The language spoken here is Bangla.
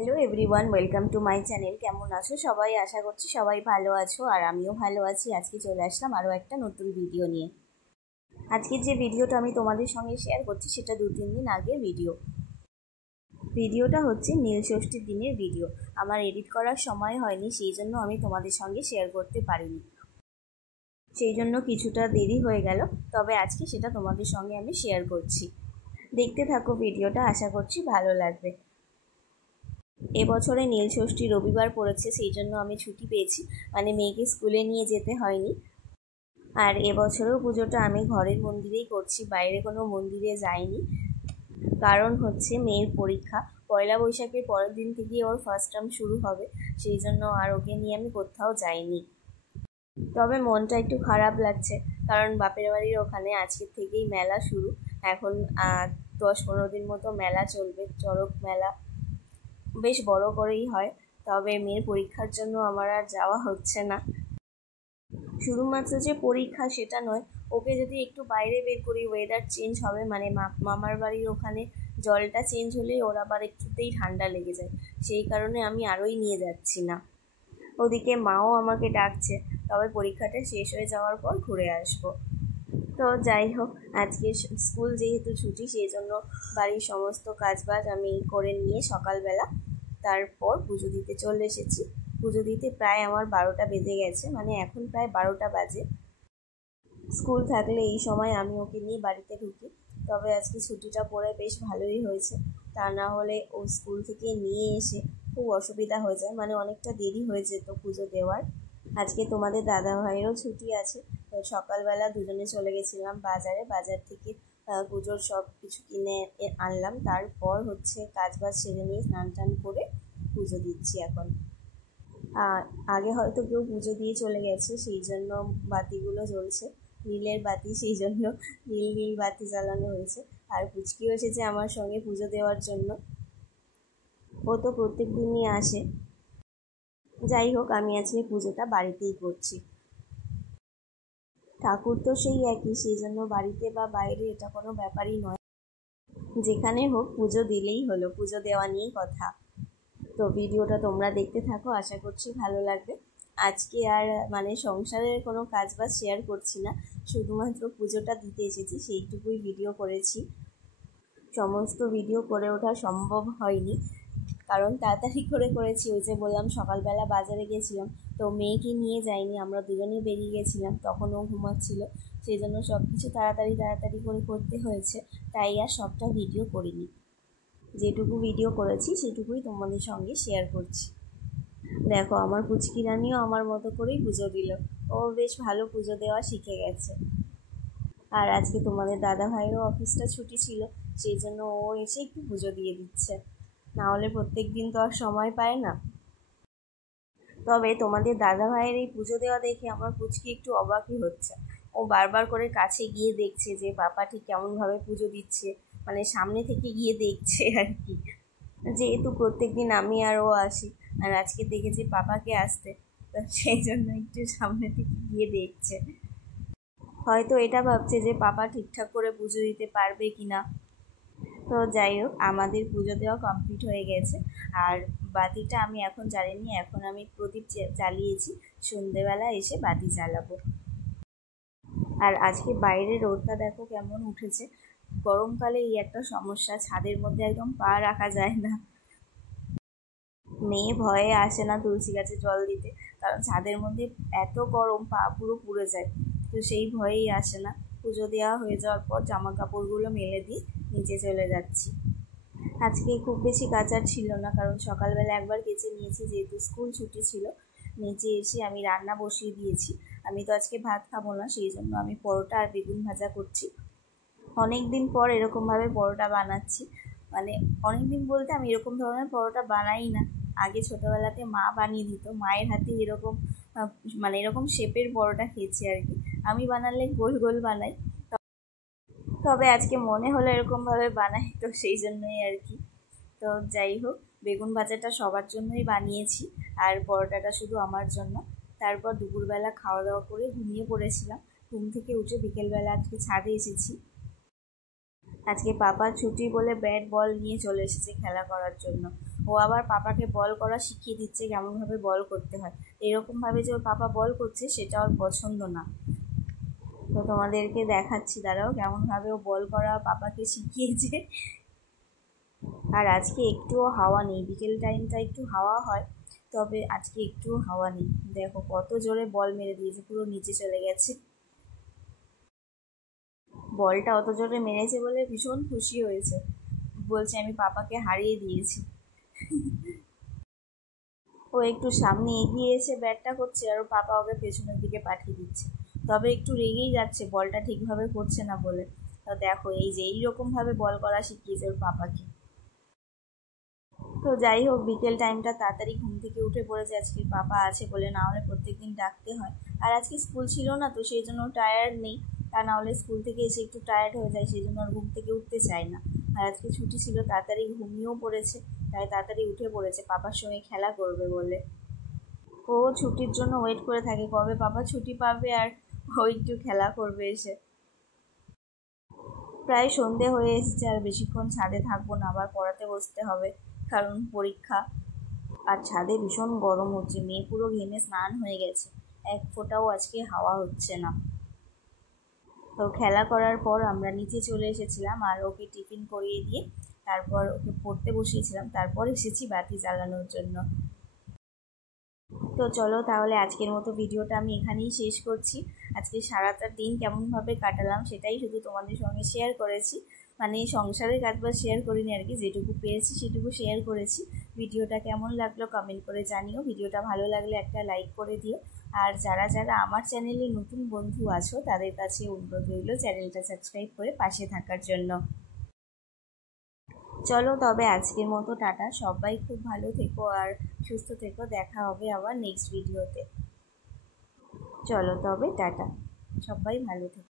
Hello everyone, welcome to my channel. কেমন আছো সবাই? আশা করছি সবাই ভালো আছো, আর আমিও ভালো আছি। আজকে চলে আসলাম আরও একটা নতুন ভিডিও নিয়ে। আজকের যে ভিডিওটা আমি তোমাদের সঙ্গে শেয়ার করছি সেটা 2-3 দিন আগের ভিডিওটা হচ্ছে নীল ষষ্ঠীর দিনের ভিডিও। আমার এডিট করার সময় হয়নি, সেই জন্য আমি তোমাদের সঙ্গে শেয়ার করতে পারিনি, সেই জন্য কিছুটা দেরি হয়ে গেল। তবে আজকে সেটা তোমাদের সঙ্গে আমি শেয়ার করছি। দেখতে থাকো ভিডিওটা, আশা করছি ভালো লাগবে। এবছরে নীল ষষ্ঠী রবিবার পড়েছে, সেই জন্য আমি ছুটি পেয়েছি, মানে মেয়েকে স্কুলে নিয়ে যেতে হয়নি। আর এবছরেও পুজোটা আমি ঘরের মন্দিরেই করছি, বাইরে কোনো মন্দিরে যাইনি। কারণ হচ্ছে মেয়ের পরীক্ষা, পয়লা বৈশাখের পরের দিন থেকেই ওর ফার্স্ট টার্ম শুরু হবে, সেই জন্য আর ওকে নিয়ে আমি কোথাও যাইনি। তবে মনটা একটু খারাপ লাগছে, কারণ বাপের বাড়ির ওখানে আজকের থেকেই মেলা শুরু। এখন 10-15 দিন মতো মেলা চলবে, চড়ক মেলা, বেশ বড় করেই হয়। তবে মেয়ের পরীক্ষার জন্য আমার আর যাওয়া হচ্ছে না। শুধুমাত্র যে পরীক্ষা সেটা নয়, ওকে যদি একটু বাইরে বের করি, ওয়েদার চেঞ্জ হবে, মানে মামার বাড়ির ওখানে জলটা চেঞ্জ হলেই ওর আবার একটুতেই ঠান্ডা লেগে যায়, সেই কারণে আমি আরোই নিয়ে যাচ্ছি না। ওদিকে মাও আমাকে ডাকছে, তবে পরীক্ষাটা শেষ হয়ে যাওয়ার পর ঘুরে আসবো। তো যাই হোক, আজকে স্কুল যেহেতু ছুটি, সেই জন্য বাড়ির সমস্ত কাজবাজ আমি করে নিয়ে সকালবেলা তারপর পুজো দিতে চলে এসেছি। পুজো দিতে প্রায় আমার 12টা বেজে গেছে, মানে এখন প্রায় 12টা বাজে। স্কুল থাকলে এই সময় আমি ওকে নিয়ে বাড়িতে ঢুকি, তবে আজকে ছুটিটা পড়ে বেশ ভালোই হয়েছে। তা না হলে ও স্কুল থেকে নিয়ে এসে খুব অসুবিধা হয়ে যায়, মানে অনেকটা দেরি হয়ে যেত পুজো দেওয়ার। আজকে তোমাদের দাদা ভাইয়েরও ছুটি আছে, তো সকালবেলা দুজনে চলে গেছিলাম বাজার থেকে পুজোর সব কিছু কিনে আনলাম। তারপর হচ্ছে কাজবাজ সেরে নিয়ে স্নান টান করে পুজো দিচ্ছি এখন। আগে হয়তো কেউ পুজো দিয়ে চলে গেছে, সেই জন্য বাতিগুলো জ্বলছে, নীলের বাতি, সেই জন্য নীল নীল বাতি জ্বালানো হয়েছে। আর পুচকিও এসেছে আমার সঙ্গে পুজো দেওয়ার জন্য, ও তো প্রত্যেক দিনই আসে। যাই হোক, আমি আজকে পুজোটা বাড়িতেই করছি। ঠাকুর তো সেই একই, সেই জন্য বাড়িতে বা বাইরে এটা কোনো ব্যাপারই নয়, যেখানে হোক পুজো দিলেই হলো, পুজো দেওয়া নিয়েই কথা। তো ভিডিওটা তোমরা দেখতে থাকো, আশা করছি ভালো লাগবে। আজকে আর মানে সংসারের কোনো কাজ বাজ শেয়ার করছি না, শুধুমাত্র পুজোটা দিতে এসেছি সেইটুকুই ভিডিও করেছি। সমস্ত ভিডিও করে ওঠা সম্ভব হয়নি, কারণ তাড়াতাড়ি করে করেছি। ওই যে বললাম সকালবেলা বাজারে গেছিলাম, তো মেয়েকে নিয়ে যাইনি, আমরা দুজনেই বেরিয়ে গেছিলাম, তখন ও ঘুমাচ্ছিল, সেই জন্য সব কিছু তাড়াতাড়ি করে করতে হয়েছে, তাই আর সবটা ভিডিও করিনি। যেটুকু ভিডিও করেছি সেটুকুই তোমাদের সঙ্গে শেয়ার করছি। দেখো, আমার পুচকি রানিও আমার মতো করেই পুজো দিল, ও বেশ ভালো পুজো দেওয়া শিখে গেছে। আর আজকে তোমাদের দাদা ভাইয়েরও অফিসটা ছুটি ছিল, সেই জন্য ও এসে একটু পুজো দিয়ে দিচ্ছে, না হলে প্রত্যেক দিন তো আর সময় পায় না। তবে তোমাদের দাদা ভাইয়ের এই পুজো দেওয়া দেখে আমার পুচকি একটু অবাকই হচ্ছে। ও বারবার করে কাছে গিয়ে দেখছে যে পাপা ঠিক কেমনভাবে পুজো দিচ্ছে, মানে সামনে থেকে গিয়ে দেখছে আর কি। যেহেতু প্রত্যেক দিন আমি আর ও আসি, আর আজকে দেখেছি পাপাকে আসতে, তো সেই জন্য একটু সামনে থেকে গিয়ে দেখছে। হয়তো এটা ভাবছে যে পাপা ঠিকঠাক করে পুজো দিতে পারবে কি না। তো যাই হোক, আমাদের পুজো দেওয়া কমপ্লিট হয়ে গেছে। আর বাতিটা আমি এখন জ্বালিনি, এখন আমি প্রদীপ জ্বালিয়েছি, সন্ধেবেলা এসে বাতি জ্বালাবো। আর আজকে বাইরে রোদটা দেখো কেমন উঠেছে। গরমকালে এই একটা সমস্যা, ছাদের মধ্যে একদম পা রাখা যায় না। মেয়ে ভয়ে আসে না তুলসী গাছে জল দিতে, কারণ ছাদের মধ্যে এত গরম, পা পুরো পুড়ে যায়, তো সেই ভয়েই আসে না। পুজো দেওয়া হয়ে যাওয়ার পর জামা কাপড়গুলো মেলে দিয়ে নিচে চলে যাচ্ছি। আজকে খুব বেশি কাচার ছিল না, কারণ সকালবেলা একবার কেচে নিয়েছি, যেহেতু স্কুল ছুটি ছিল। নিচে এসে আমি রান্না বসিয়ে দিয়েছি। আমি তো আজকে ভাত খাবো না, সেই জন্য আমি পরোটা আর বেগুন ভাজা করছি। অনেক দিন পর এরকমভাবে পরোটা বানাচ্ছি, মানে অনেক দিন বলতে আমি এরকম ধরনের পরোটা বানাই না। আগে ছোটোবেলাতে মা বানিয়ে দিত, মায়ের হাতে এরকম মানে এরকম শেপের পরোটা খেয়েছি আর কি। আমি বানালে গোল গোল বানাই, তবে আজকে মনে হলো এরকমভাবে বানাই, তো সেই জন্যই আর কি। তো যাই হোক, বেগুন ভাজাটা সবার জন্যই বানিয়েছি, আর পরোটাটা শুধু আমার জন্য। তারপর দুপুরবেলা খাওয়া দাওয়া করে ঘুমিয়ে পড়েছিলাম। ঘুম থেকে উঠে বিকেলবেলা আজকে ছাদে এসেছি। আজকে পাপার ছুটি বলে ব্যাট বল নিয়ে চলে এসেছে খেলা করার জন্য। ও ও আবার পাপাকে বল করা শিখিয়ে দিচ্ছে, কেমনভাবে বল করতে হয়। এরকমভাবে যে ওর পাপা বল করছে সেটা ওর পছন্দ না। তো তোমাদেরকে দেখাচ্ছি, দাঁড়াও, কেমনভাবে ও বল করা পাপাকে শিখিয়েছে। আর আজকে একটুও হাওয়া নেই, বিকেল টাইমটা একটু হাওয়া হয়, তবে আজকে একটুও হাওয়া নেই। দেখো কত জোরে বল মেরে দিয়েছে, পুরো নিচে চলে গেছে। বলটা অত জোরে মেরেছে বলে ভীষণ খুশি হয়েছে, বলছে আমি পাপাকে হারিয়ে দিয়েছি। ও একটু সামনে এগিয়ে এসে ব্যাটটা করছে আর ওর পাপা ওকে পেছনের দিকে পাঠিয়ে দিচ্ছে, তবে একটু রেগেই যাচ্ছে বলটা ঠিকভাবে করছে না বলে। তো দেখো এই যে এইরকমভাবে বল করা শিখিয়েছে ওর পাপাকে। তো যাই হোক, বিকেল টাইমটা তাড়াতাড়ি ঘুম থেকে উঠে পড়েছে, আজকে পাপা আছে বলে, না হলে প্রত্যেকদিন ডাকতে হয়। আর আজকে স্কুল ছিল না, তো সেই জন্য টায়ার্ড নেই, তা না হলে স্কুল থেকে এসে একটু টায়ার্ড হয়ে যায়, সেই জন্য আর ঘুম থেকে উঠতে চায় না। আর আজকে ছুটি ছিল, তাড়াতাড়ি ঘুমিয়েও পড়েছে, তাই তাড়াতাড়ি উঠে পড়েছে পাপার সঙ্গে খেলা করবে বলে। ও ছুটির জন্য ওয়েট করে থাকে, কবে পাপা ছুটি পাবে আর ও একটু খেলা করবে এসে। প্রায় সন্ধে হয়ে এসেছে, আর বেশিক্ষণ ছাদে থাকবো না, আবার পড়াতে বসতে হবে, কারণ পরীক্ষা। আর ছাদে ভীষণ গরম হচ্ছে, মেয়ে পুরো ঘেমে স্নান হয়ে গেছে, এক ফোঁটাও আজকে হাওয়া হচ্ছে না। তো খেলা করার পর আমরা নিচে চলে এসেছিলাম, আর ওকে টিফিন করিয়ে দিয়ে তারপর ওকে পড়তে বসিয়েছিলাম, তারপর এসেছি বাতি জ্বালানোর জন্য। তো চলো তাহলে আজকের মতো ভিডিওটা আমি এখানেই শেষ করছি। আজকে সারাটা দিন কেমনভাবে কাটালাম সেটাই শুধু তোমাদের সঙ্গে শেয়ার করেছি, মানে সংসারের কাজবাজ শেয়ার করিনি আর কি, যেটুকু পেরেছি সেটুকু শেয়ার করেছি। ভিডিওটা কেমন লাগলো কমেন্ট করে জানিও, ভিডিওটা ভালো লাগলে একটা লাইক করে দিও। আর যারা যারা আমার চ্যানেলে নতুন বন্ধু আছো তাদের কাছে অনুরোধ রইল চ্যানেলটা সাবস্ক্রাইব করে পাশে থাকার জন্য। চলো তবে আজকের মতো টাটা, সবাই খুব ভালো থেকো আর সুস্থ থেকো, দেখা হবে আবার নেক্সট ভিডিওতে। চলো তবে টাটা, সবাই ভালো থেকো।